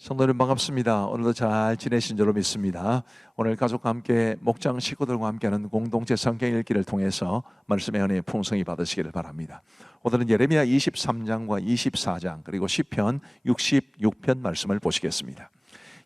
성도님 반갑습니다. 오늘도 잘 지내신 줄로 믿습니다. 오늘 가족과 함께 목장 식구들과 함께하는 공동체 성경 읽기를 통해서 말씀의 은혜 풍성히 받으시기를 바랍니다. 오늘은 예레미야 23장과 24장 그리고 시편 66편 말씀을 보시겠습니다.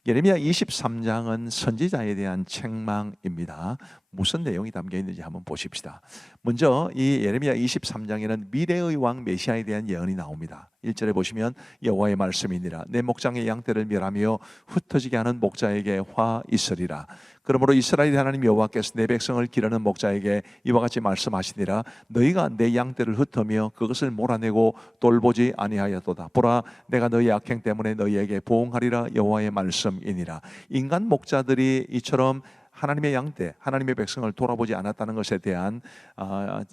예레미야 23장은 선지자에 대한 책망입니다. 무슨 내용이 담겨 있는지 한번 보십시다. 먼저 이 예레미야 23장에는 미래의 왕 메시아에 대한 예언이 나옵니다. 1절에 보시면 여호와의 말씀이니라 내 목장의 양떼를 멸하며 흩어지게 하는 목자에게 화 있으리라. 그러므로 이스라엘 하나님 여호와께서 내 백성을 기르는 목자에게 이와 같이 말씀하시니라. 너희가 내 양떼를 흩으며 그것을 몰아내고 돌보지 아니하였도다. 보라, 내가 너희 악행 때문에 너희에게 보응하리라. 여호와의 말씀이니라. 인간 목자들이 이처럼 하나님의 양떼, 하나님의 백성을 돌아보지 않았다는 것에 대한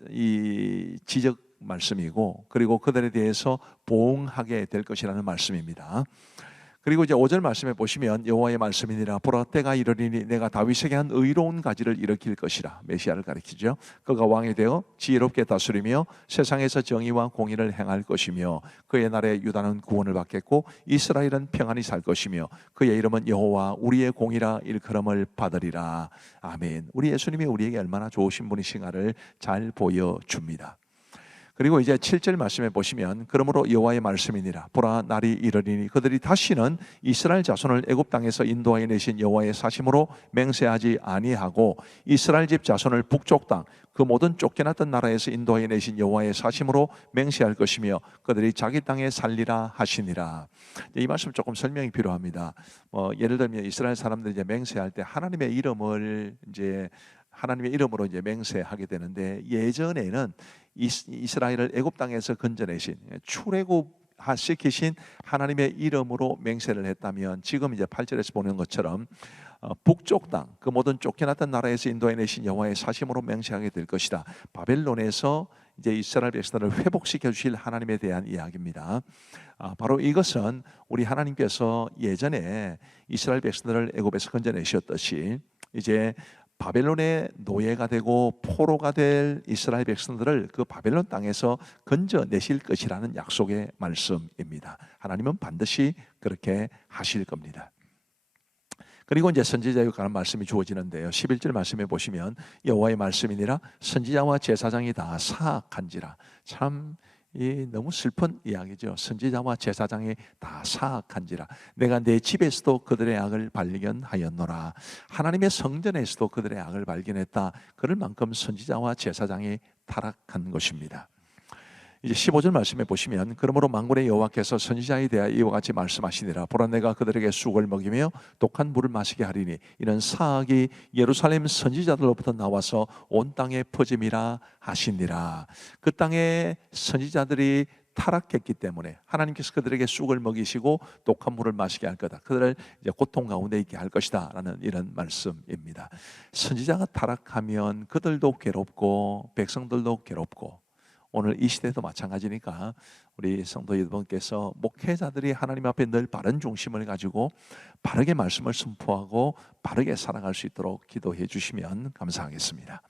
이 지적 말씀이고, 그리고 그들에 대해서 보응하게 될 것이라는 말씀입니다. 그리고 이제 5절 말씀에 보시면 여호와의 말씀이니라. 보라, 때가 이르리니 내가 다윗에게 한 의로운 가지를 일으킬 것이라. 메시아를 가리키죠. 그가 왕이 되어 지혜롭게 다스리며 세상에서 정의와 공의를 행할 것이며 그의 날에 유다는 구원을 받겠고 이스라엘은 평안히 살 것이며 그의 이름은 여호와 우리의 공의라 일컬음을 받으리라. 아멘. 우리 예수님이 우리에게 얼마나 좋으신 분이신가를 잘 보여줍니다. 그리고 이제 7절 말씀에 보시면 그러므로 여호와의 말씀이니라. 보라, 날이 이르리니 그들이 다시는 이스라엘 자손을 애굽 땅에서 인도하여 내신 여호와의 사심으로 맹세하지 아니하고 이스라엘 집 자손을 북쪽 땅 그 모든 쫓겨났던 나라에서 인도하여 내신 여호와의 사심으로 맹세할 것이며 그들이 자기 땅에 살리라 하시니라. 이 말씀 조금 설명이 필요합니다. 예를 들면 이스라엘 사람들이 이제 맹세할 때 하나님의 이름을 하나님의 이름으로 맹세하게 되는데, 예전에는 이스라엘을 애굽 땅에서 건져내신 출애굽시키신 하나님의 이름으로 맹세를 했다면, 지금 이제 8절에서 보는 것처럼 북쪽 땅 그 모든 쫓겨났던 나라에서 인도해 내신 여호와의 사심으로 맹세하게 될 것이다. 바벨론에서 이제 이스라엘 백성들을 회복시켜 주실 하나님에 대한 이야기입니다. 바로 이것은 우리 하나님께서 예전에 이스라엘 백성들을 애굽에서 건져내셨듯이 이제 바벨론의 노예가 되고 포로가 될 이스라엘 백성들을 그 바벨론 땅에서 건져내실 것이라는 약속의 말씀입니다. 하나님은 반드시 그렇게 하실 겁니다. 그리고 이제 선지자에게 관한 말씀이 주어지는데요. 11절 말씀에 보시면 여호와의 말씀이니라. 선지자와 제사장이 다 사악한지라. 참 너무 슬픈 이야기죠. 선지자와 제사장이 다 사악한지라. 내가 내 집에서도 그들의 악을 발견하였노라. 하나님의 성전에서도 그들의 악을 발견했다. 그럴 만큼 선지자와 제사장이 타락한 것입니다. 이제 15절 말씀에 보시면 그러므로 만군의 여호와께서 선지자에 대하여 이와 같이 말씀하시니라. 보라, 내가 그들에게 쑥을 먹이며 독한 물을 마시게 하리니 이는 사악이 예루살렘 선지자들로부터 나와서 온 땅에 퍼짐이라 하시니라. 그 땅에 선지자들이 타락했기 때문에 하나님께서 그들에게 쑥을 먹이시고 독한 물을 마시게 할 거다. 그들을 이제 고통 가운데 있게 할 것이다 라는 이런 말씀입니다. 선지자가 타락하면 그들도 괴롭고 백성들도 괴롭고, 오늘 이 시대도 마찬가지니까 우리 성도 여러분께서 목회자들이 하나님 앞에 늘 바른 중심을 가지고 바르게 말씀을 선포하고 바르게 살아갈 수 있도록 기도해 주시면 감사하겠습니다.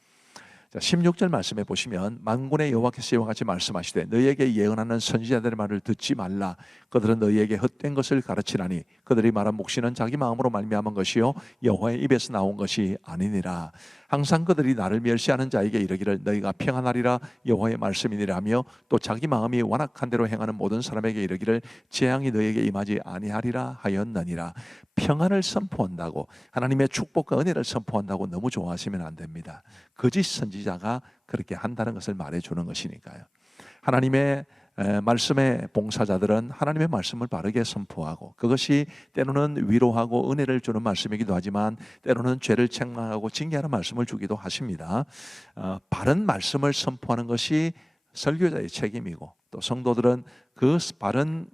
자, 16절 말씀에 보시면 만군의 여호와께서 이와 같이 말씀하시되 너희에게 예언하는 선지자들의 말을 듣지 말라. 그들은 너희에게 헛된 것을 가르치나니 그들이 말한 묵시는 자기 마음으로 말미암은 것이요 여호와의 입에서 나온 것이 아니니라. 항상 그들이 나를 멸시하는 자에게 이르기를 너희가 평안하리라 여호와의 말씀이니라 하며 또 자기 마음이 완악한 대로 행하는 모든 사람에게 이르기를 재앙이 너희에게 임하지 아니하리라 하였느니라. 평안을 선포한다고, 하나님의 축복과 은혜를 선포한다고 너무 좋아하시면 안 됩니다. 거짓 선지자가 그렇게 한다는 것을 말해주는 것이니까요. 하나님의 말씀의 봉사자들은 하나님의 말씀을 바르게 선포하고, 그것이 때로는 위로하고 은혜를 주는 말씀이기도 하지만 때로는 죄를 책망하고 징계하는 말씀을 주기도 하십니다. 바른 말씀을 선포하는 것이 설교자의 책임이고, 또 성도들은 그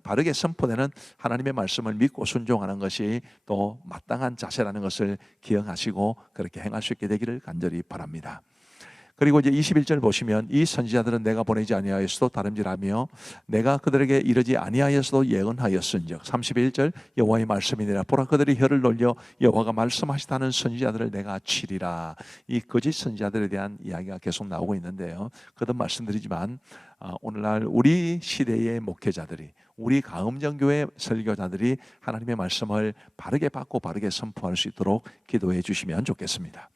바르게 선포되는 하나님의 말씀을 믿고 순종하는 것이 또 마땅한 자세라는 것을 기억하시고 그렇게 행할 수 있게 되기를 간절히 바랍니다. 그리고 이제 21절 보시면 이 선지자들은 내가 보내지 아니하였어도 다름질하며 내가 그들에게 이르지 아니하였어도 예언하였은즉. 31절 여호와의 말씀이니라. 보라, 그들이 혀를 놀려 여호와가 말씀하시다는 선지자들을 내가 치리라. 이 거짓 선지자들에 대한 이야기가 계속 나오고 있는데요. 거듭 말씀드리지만 오늘날 우리 시대의 목회자들이, 우리 가음정교회 설교자들이 하나님의 말씀을 바르게 받고 바르게 선포할 수 있도록 기도해 주시면 좋겠습니다.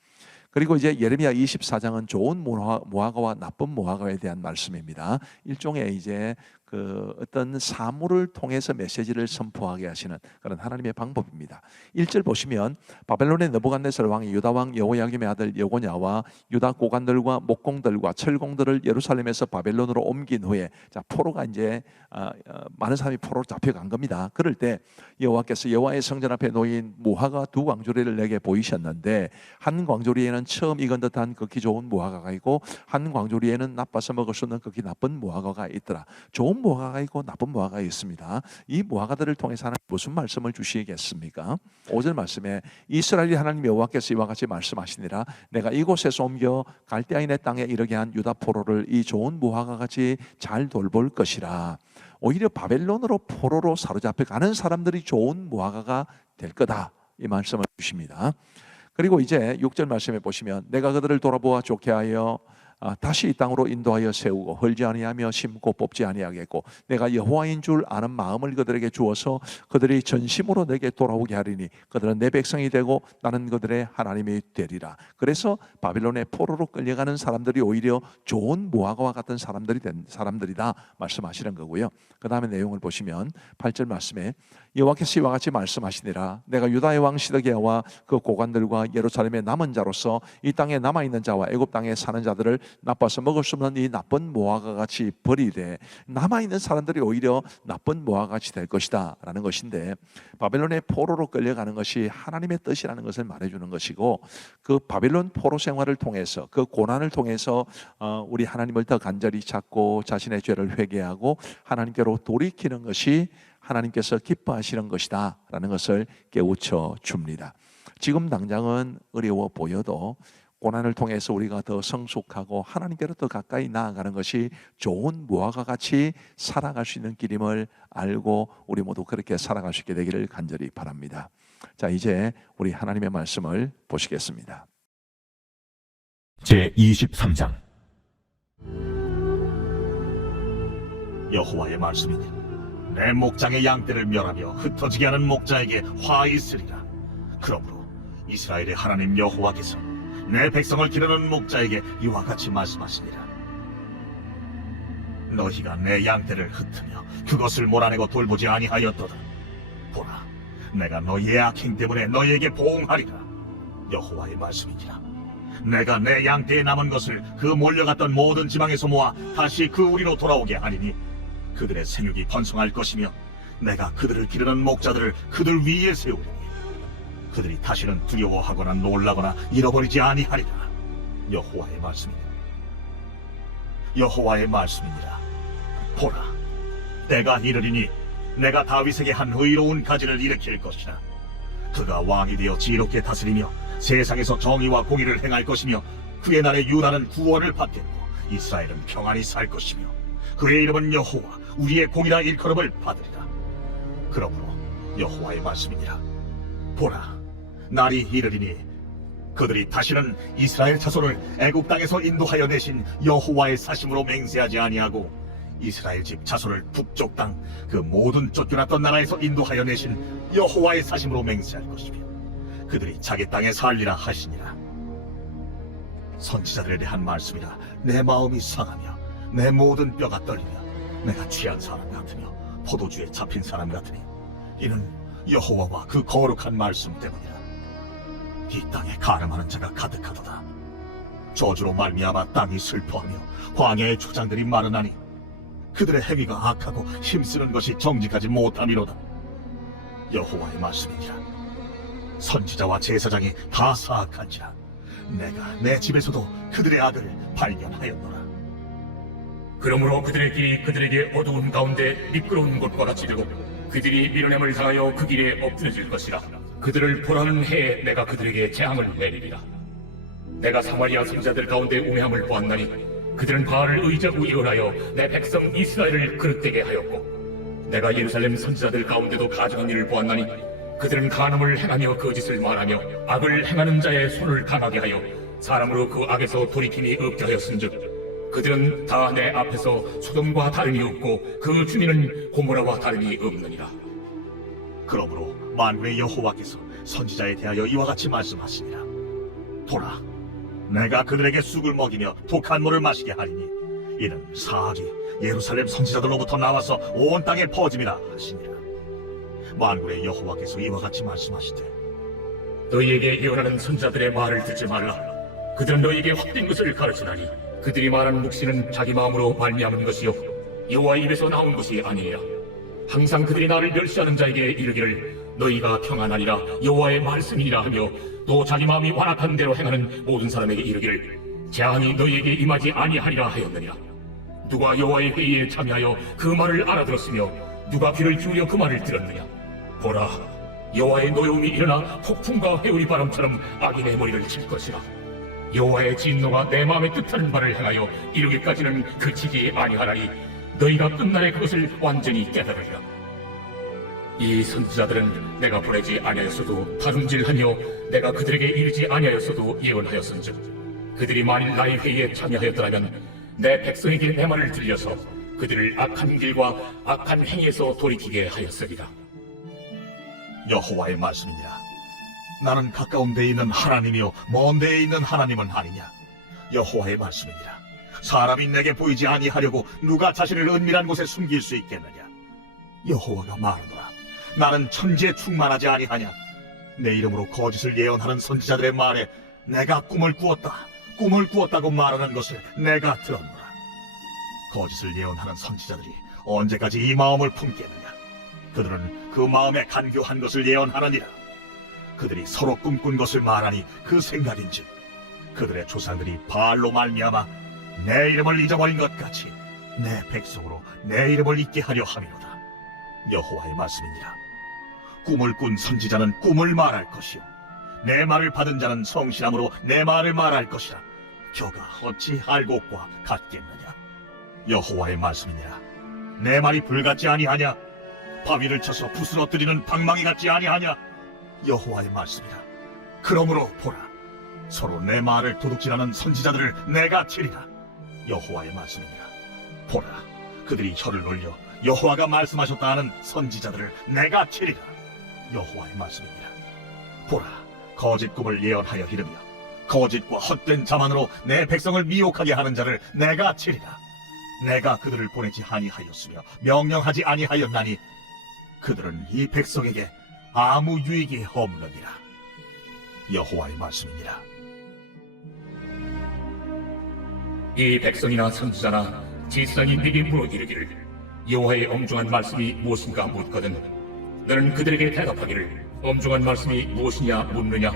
그리고 이제 예레미야 24장은 좋은 무화과와 나쁜 무화과에 대한 말씀입니다. 일종의 이제 그 어떤 사물을 통해서 메시지를 선포하게 하시는 그런 하나님의 방법입니다. 1절 보시면 바벨론의 느부갓네살 왕이 유다 왕 여호야김의 아들 여고냐와 유다 고관들과 목공들과 철공들을 예루살렘에서 바벨론으로 옮긴 후에 자 포로가 이제 많은 사람이 포로로 잡혀간 겁니다. 그럴 때 여호와께서 여호와의 성전 앞에 놓인 무화과 두 광주리를 내게 보이셨는데 한 광주리에는 처음 익은 듯한 극히 좋은 무화과가 있고 한 광주리에는 나빠서 먹을 수 없는 극히 나쁜 무화과가 있더라. 좋은 무화과가 있고 나쁜 무화과가 있습니다. 이 무화과들을 통해서 하나님 무슨 말씀을 주시겠습니까? 5절 말씀에 이스라엘이 하나님 여호와께서 이와 같이 말씀하시니라 내가 이곳에서 옮겨 갈대아인의 땅에 이르게 한 유다 포로를 이 좋은 무화과 같이 잘 돌볼 것이라. 오히려 바벨론으로 포로로 사로잡혀 가는 사람들이 좋은 무화과가 될 거다 이 말씀을 주십니다. 그리고 이제 6절 말씀에 보시면 내가 그들을 돌아보아 좋게 하여 다시 이 땅으로 인도하여 세우고 헐지 아니하며 심고 뽑지 아니하겠고 내가 여호와인 줄 아는 마음을 그들에게 주어서 그들이 전심으로 내게 돌아오게 하리니 그들은 내 백성이 되고 나는 그들의 하나님이 되리라. 그래서 바빌론의 포로로 끌려가는 사람들이 오히려 좋은 무화과와 같은 사람들이다 말씀하시는 거고요. 그 다음에 내용을 보시면 8절 말씀에 여호와께서 이와 같이 말씀하시니라 내가 유다의 왕 시드기야와 그 고관들과 예루살렘의 남은 자로서 이 땅에 남아있는 자와 애굽 땅에 사는 자들을 나빠서 먹을 수 없는 이 나쁜 무화과 같이 버리되 남아있는 사람들이 오히려 나쁜 무화과 같이 될 것이다 라는 것인데 바벨론의 포로로 끌려가는 것이 하나님의 뜻이라는 것을 말해주는 것이고 그 바벨론 포로 생활을 통해서 그 고난을 통해서 우리 하나님을 더 간절히 찾고 자신의 죄를 회개하고 하나님께로 돌이키는 것이 하나님께서 기뻐하시는 것이다 라는 것을 깨우쳐 줍니다. 지금 당장은 어려워 보여도 고난을 통해서 우리가 더 성숙하고 하나님께로 더 가까이 나아가는 것이 좋은 무화과 같이 살아갈 수 있는 길임을 알고 우리 모두 그렇게 살아갈 수 있게 되기를 간절히 바랍니다. 자, 이제 우리 하나님의 말씀을 보시겠습니다. 제23장 여호와의 말씀이니 내 목장의 양떼를 멸하며 흩어지게 하는 목자에게 화 있으리라. 그러므로 이스라엘의 하나님 여호와께서 내 백성을 기르는 목자에게 이와 같이 말씀하시니라. 너희가 내 양떼를 흩으며 그것을 몰아내고 돌보지 아니하였도다. 보라, 내가 너희의 악행 때문에 너희에게 보응하리라. 여호와의 말씀이니라. 내가 내 양떼에 남은 것을 그 몰려갔던 모든 지방에서 모아 다시 그 우리로 돌아오게 하리니 그들의 생육이 번성할 것이며 내가 그들을 기르는 목자들을 그들 위에 세우리니 그들이 다시는 두려워하거나 놀라거나 잃어버리지 아니하리라. 여호와의 말씀이니라. 여호와의 말씀이니라. 보라, 때가 이르리니 내가 다윗에게 한 의로운 가지를 일으킬 것이라. 그가 왕이 되어 지혜롭게 다스리며 세상에서 정의와 공의를 행할 것이며 그의 날에 유다는 구원을 받겠고 이스라엘은 평안히 살 것이며 그의 이름은 여호와 우리의 공이라 일컬음을 받으리라. 그러므로 여호와의 말씀이니라. 보라, 날이 이르리니 그들이 다시는 이스라엘 자손을 애굽 땅에서 인도하여 내신 여호와의 사심으로 맹세하지 아니하고 이스라엘 집 자손을 북쪽 땅 그 모든 쫓겨났던 나라에서 인도하여 내신 여호와의 사심으로 맹세할 것이며 그들이 자기 땅에 살리라 하시니라. 선지자들에 대한 말씀이라. 내 마음이 상하며 내 모든 뼈가 떨리며 내가 취한 사람 같으며 포도주에 잡힌 사람 같으니 이는 여호와와 그 거룩한 말씀 때문이라. 이 땅에 가늠하는 자가 가득하도다. 저주로 말미암아 땅이 슬퍼하며 광야의 초장들이 마르나니 그들의 행위가 악하고 힘쓰는 것이 정직하지 못함이로다. 여호와의 말씀이니라. 선지자와 제사장이 다 사악한지라. 내가 내 집에서도 그들의 악을 발견하였노라. 그러므로 그들의 길이 그들에게 어두운 가운데 미끄러운 곳과 같이 되고 그들이 미련함을 당하여 그 길에 엎드려질 것이라. 그들을 보라는 해에 내가 그들에게 재앙을 내리리라. 내가 사마리아 선지자들 가운데 우매함을 보았나니 그들은 바알을 의지하고 이혼하여 내 백성 이스라엘을 그릇되게 하였고 내가 예루살렘 선지자들 가운데도 가증한 일을 보았나니 그들은 간음을 행하며 거짓을 말하며 악을 행하는 자의 손을 강하게 하여 사람으로 그 악에서 돌이킴이 없게 하였은즉 그들은 다 내 앞에서 소돔과 다름이 없고 그 주민은 고모라와 다름이 없느니라. 그러므로 만군의 여호와께서 선지자에 대하여 이와 같이 말씀하시니라. 보라, 내가 그들에게 쑥을 먹이며 독한 물을 마시게 하리니 이는 사악이 예루살렘 선지자들로부터 나와서 온 땅에 퍼짐이라 하시니라. 만군의 여호와께서 이와 같이 말씀하시되 너희에게 예언하는 선자들의 말을 듣지 말라. 그들은 너희에게 헛된 것을 가르치나니 그들이 말하는 묵시는 자기 마음으로 말미암은 것이요 여호와의 입에서 나온 것이 아니니라. 항상 그들이 나를 멸시하는 자에게 이르기를 너희가 평안하리라 여호와의 말씀이니라 하며 또 자기 마음이 완악한 대로 행하는 모든 사람에게 이르기를 재앙이 너희에게 임하지 아니하리라 하였느니라. 누가 여호와의 회의에 참여하여 그 말을 알아들었으며 누가 귀를 기울여 그 말을 들었느냐. 보라, 여호와의 노여움이 일어나 폭풍과 회오리 바람처럼 악인의 머리를 칠 것이라. 여호와의 진노가 내 마음에 뜻하는 바를 행하여 이루기까지는 그치지 아니하나니 너희가 끝날에 그것을 완전히 깨달으리라. 이 선지자들은 내가 보내지 아니하였어도 다중질하며 내가 그들에게 이르지 아니하였어도 예언하였은즉 그들이 만일 나의 회의에 참여하였더라면 내 백성에게 내 말을 들려서 그들을 악한 길과 악한 행위에서 돌이키게 하였으리라. 여호와의 말씀이니라. 나는 가까운 데에 있는 하나님이요 먼 데에 있는 하나님은 아니냐. 여호와의 말씀이니라. 사람이 내게 보이지 아니하려고 누가 자신을 은밀한 곳에 숨길 수 있겠느냐. 여호와가 말하노라. 나는 천지에 충만하지 아니하냐. 내 이름으로 거짓을 예언하는 선지자들의 말에 내가 꿈을 꾸었다고 말하는 것을 내가 들었노라. 거짓을 예언하는 선지자들이 언제까지 이 마음을 품겠느냐. 그들은 그 마음에 간교한 것을 예언하느니라. 그들이 서로 꿈꾼 것을 말하니 그 생각인즉 그들의 조상들이 바알로 말미암아 내 이름을 잊어버린 것 같이 내 백성으로 내 이름을 잊게 하려 함이로다. 여호와의 말씀이니라. 꿈을 꾼 선지자는 꿈을 말할 것이요 내 말을 받은 자는 성실함으로 내 말을 말할 것이라. 저가 어찌 알곡과 같겠느냐. 여호와의 말씀이니라. 내 말이 불같지 아니하냐. 바위를 쳐서 부스러뜨리는 방망이 같지 아니하냐. 여호와의 말씀이라. 그러므로 보라, 서로 내 말을 도둑질하는 선지자들을 내가 치리라. 여호와의 말씀이니라. 보라, 그들이 혀를 놀려 여호와가 말씀하셨다 하는 선지자들을 내가 치리라. 여호와의 말씀이니라. 보라, 거짓 꿈을 예언하여 이르며 거짓과 헛된 자만으로 내 백성을 미혹하게 하는 자를 내가 치리라. 내가 그들을 보내지 아니하였으며 명령하지 아니하였나니 그들은 이 백성에게 아무 유익이 없느니라. 여호와의 말씀이니라. 이 백성이나 선지자나 지상이 네게 물어 이르기를 여호와의 엄중한 말씀이 무엇인가 묻거든 너는 그들에게 대답하기를 엄중한 말씀이 무엇이냐 묻느냐.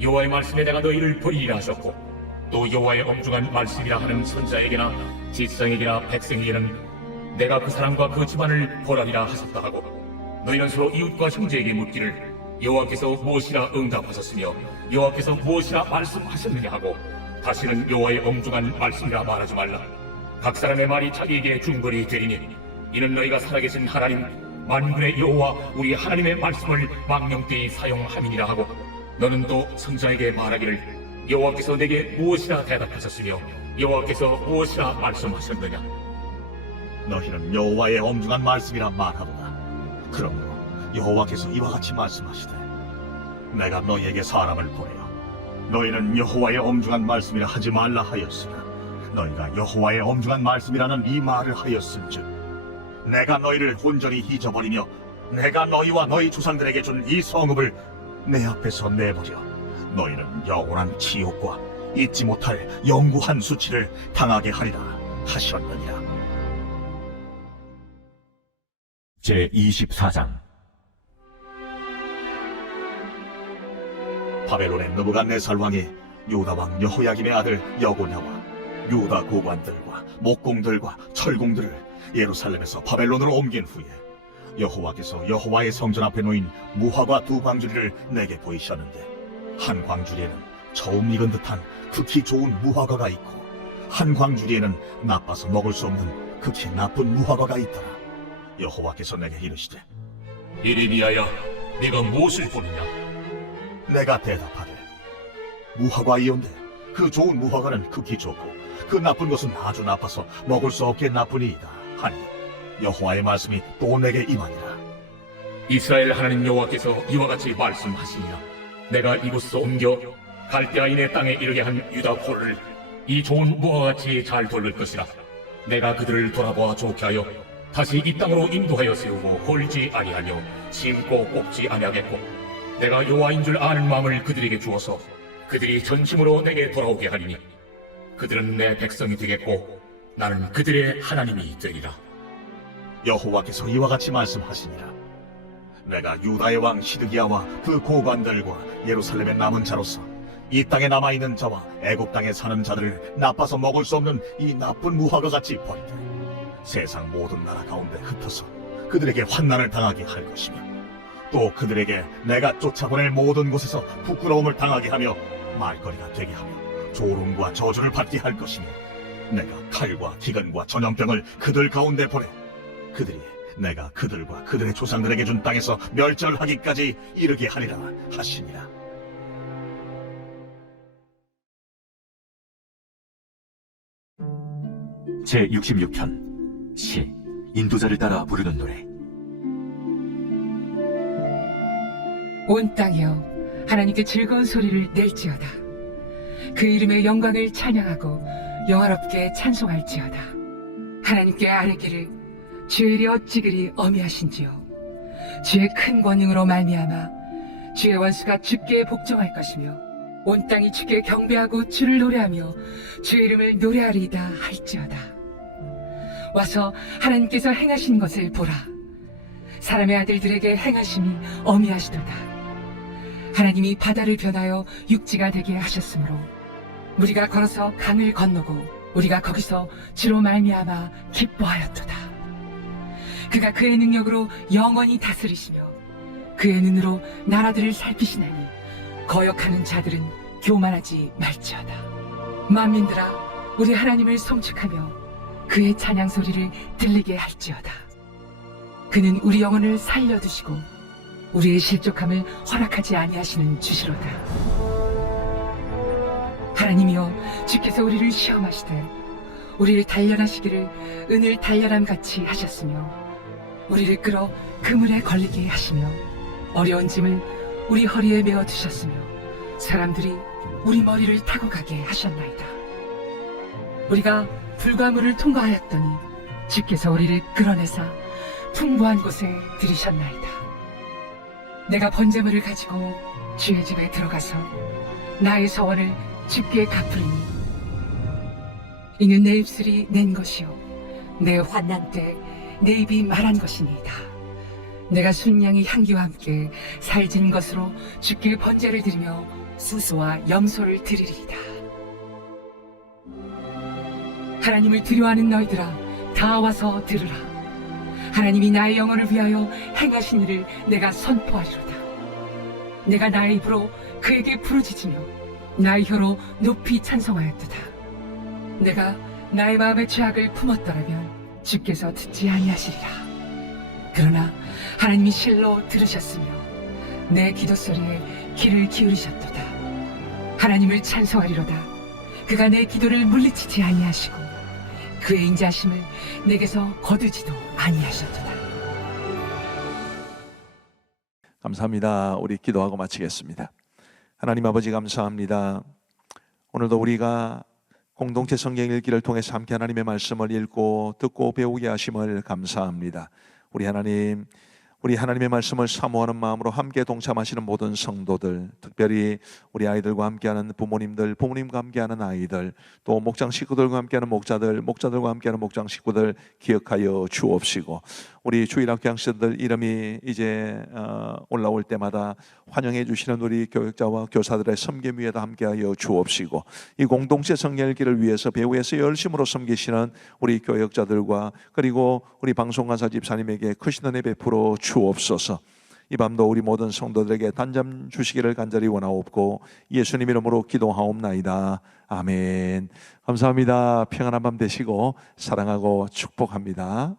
여호와의 말씀에 내가 너희를 버리리라 하셨고 또 여호와의 엄중한 말씀이라 하는 선지자에게나 지상에게나 백성에게는 내가 그 사람과 그 집안을 벌하리라 하셨다 하고 너희는 서로 이웃과 형제에게 묻기를 여호와께서 무엇이라 응답하셨으며 여호와께서 무엇이라 말씀하셨느냐 하고 다시는 여호와의 엄중한 말씀이라 말하지 말라. 각 사람의 말이 자기에게 중벌이 되리니 이는 너희가 살아계신 하나님 만군의 여호와 우리 하나님의 말씀을 망령되이 사용함이니라 하고 너는 또 선지자에게 말하기를 여호와께서 내게 무엇이라 대답하셨으며 여호와께서 무엇이라 말씀하셨느냐. 너희는 여호와의 엄중한 말씀이라 말하도다. 그러므로 여호와께서 이와 같이 말씀하시되 내가 너희에게 사람을 보내어 너희는 여호와의 엄중한 말씀이라 하지 말라 하였으나 너희가 여호와의 엄중한 말씀이라는 이 말을 하였은즉 내가 너희를 온전히 잊어버리며 내가 너희와 너희 조상들에게 준 이 성읍을 내 앞에서 내버려 너희는 영원한 지옥과 잊지 못할 영구한 수치를 당하게 하리라 하셨느니라. 제24장 바벨론의 느부갓네살 왕이 유다 왕 여호야김의 아들 여고냐와 유다 고관들과 목공들과 철공들을 예루살렘에서 바벨론으로 옮긴 후에 여호와께서 여호와의 성전 앞에 놓인 무화과 두 광주리를 내게 보이셨는데 한 광주리에는 처음 익은 듯한 극히 좋은 무화과가 있고 한 광주리에는 나빠서 먹을 수 없는 극히 나쁜 무화과가 있더라. 여호와께서 내게 이르시되 예레미야야 네가 무엇을 보느냐. 내가 대답하되 무화과이온데 그 좋은 무화과는 극히 좋고 그 나쁜 것은 아주 나빠서 먹을 수 없게 나쁘니이다 하니 여호와의 말씀이 또 내게 임하니라. 이스라엘 하나님 여호와께서 이와 같이 말씀하시니라. 내가 이곳에서 옮겨 갈대아인의 땅에 이르게 한 유다 포를 이 좋은 무화과 같이 잘 돌릴 것이라. 내가 그들을 돌아보아 좋게 하여 다시 이 땅으로 인도하여 세우고 홀지 아니하며 심고 뽑지 아니하겠고, 내가 여호와인 줄 아는 마음을 그들에게 주어서 그들이 전심으로 내게 돌아오게 하리니 그들은 내 백성이 되겠고 나는 그들의 하나님이 되리라. 여호와께서 이와 같이 말씀하시니라. 내가 유다의 왕 시드기야와 그 고관들과 예루살렘의 남은 자로서 이 땅에 남아있는 자와 애굽 땅에 사는 자들을 나빠서 먹을 수 없는 이 나쁜 무화과 같이 버리되 세상 모든 나라 가운데 흩어서 그들에게 환난을 당하게 할 것이며, 또 그들에게 내가 쫓아보낼 모든 곳에서 부끄러움을 당하게 하며 말거리가 되게 하며 조롱과 저주를 받게 할 것이며, 내가 칼과 기근과 전염병을 그들 가운데 보내 그들이 내가 그들과 그들의 조상들에게 준 땅에서 멸절하기까지 이르게 하리라 하시니라. 제66편 시 인도자를 따라 부르는 노래. 온 땅이여 하나님께 즐거운 소리를 낼지어다. 그 이름의 영광을 찬양하고 영화롭게 찬송할지어다. 하나님께 아뢰기를 주의 일이 어찌 그리 어미하신지요. 주의 큰 권능으로 말미암아 주의 원수가 주께 복종할 것이며 온 땅이 주께 경배하고 주를 노래하며 주의 이름을 노래하리이다 할지어다. 와서 하나님께서 행하신 것을 보라. 사람의 아들들에게 행하심이 어미하시도다. 하나님이 바다를 변하여 육지가 되게 하셨으므로 우리가 걸어서 강을 건너고 우리가 거기서 주로 말미암아 기뻐하였도다. 그가 그의 능력으로 영원히 다스리시며 그의 눈으로 나라들을 살피시나니 거역하는 자들은 교만하지 말지어다. 만민들아 우리 하나님을 송축하며 그의 찬양 소리를 들리게 할지어다. 그는 우리 영혼을 살려두시고 우리의 실족함을 허락하지 아니하시는 주시로다. 하나님이여 주께서 우리를 시험하시되 우리를 단련하시기를 은을 단련함 같이 하셨으며 우리를 끌어 그물에 걸리게 하시며 어려운 짐을 우리 허리에 메어 두셨으며 사람들이 우리 머리를 타고 가게 하셨나이다. 우리가 불가물을 통과하였더니 주께서 우리를 끌어내사 풍부한 곳에 들이셨나이다. 내가 번제물을 가지고 주의 집에 들어가서 나의 서원을 주께 갚으리니 이는 내 입술이 낸 것이요 내 환난 때 내 입이 말한 것이니이다. 내가 순양의 향기와 함께 살진 것으로 주께 번제를 드리며 수수와 염소를 드리리이다. 하나님을 두려워하는 너희들아 다 와서 들으라. 하나님이 나의 영혼을 위하여 행하신 일을 내가 선포하리로다. 내가 나의 입으로 그에게 부르짖으며 나의 혀로 높이 찬송하였도다. 내가 나의 마음의 죄악을 품었더라면 주께서 듣지 아니하시리라. 그러나 하나님이 실로 들으셨으며 내 기도 소리에 귀를 기울이셨도다. 하나님을 찬송하리로다. 그가 내 기도를 물리치지 아니하시고 그의 인자심을 내게서 거두지도 아니하셨도다. 감사합니다. 우리 기도하고 마치겠습니다. 하나님 아버지 감사합니다. 오늘도 우리가 공동체 성경 읽기를 통해서 함께 하나님의 말씀을 읽고 듣고 배우게 하심을 감사합니다. 우리 하나님, 우리 하나님의 말씀을 사모하는 마음으로 함께 동참하시는 모든 성도들, 특별히 우리 아이들과 함께하는 부모님들, 부모님과 함께하는 아이들, 또 목장 식구들과 함께하는 목자들, 목자들과 함께하는 목장 식구들 기억하여 주옵시고, 우리 주일학교 학생들 이름이 이제 올라올 때마다 환영해 주시는 우리 교육자와 교사들의 섬김 위에도 함께하여 주옵시고, 이 공동체 성경 읽기를 위해서 배후에서 열심으로 섬기시는 우리 교역자들과 그리고 우리 방송간사 집사님에게 크신 은혜 베풀어 주옵소서. 이 밤도 우리 모든 성도들에게 단잠 주시기를 간절히 원하옵고 예수님 이름으로 기도하옵나이다. 아멘. 감사합니다. 평안한 밤 되시고 사랑하고 축복합니다.